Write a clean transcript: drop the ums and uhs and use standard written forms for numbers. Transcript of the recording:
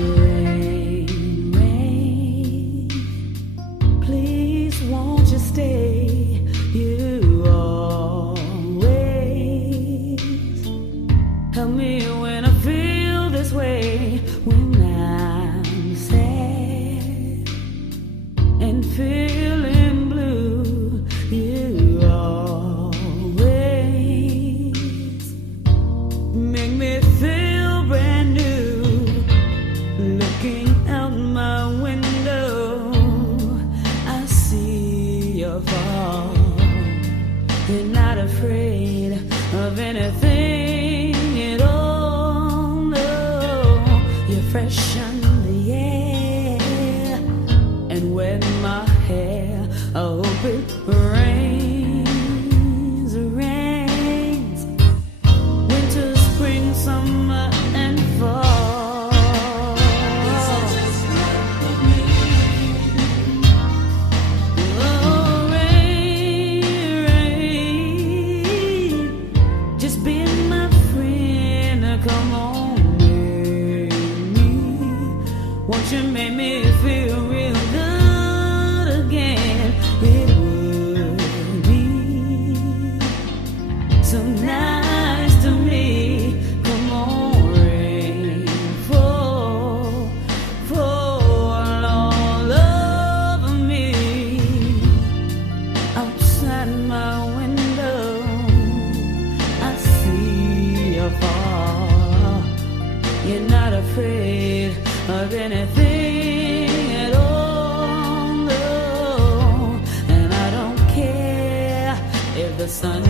Rain, rain, please won't you stay? You always help me when I feel this way, when I'm sad and feeling blue. You always make me feel brand new. Looking out my window, I see your fall. You're not afraid of anything at all. No, you're fresh on the air. And when my hair, I hope it rains, rains. Winter, spring, summer, and fall. Won't you make me feel real good again? It would be so nice to me. Come on, rain, fall, fall all over me. Outside my window, I see you fall. You're not afraid of anything at all, no. And I don't care if the sun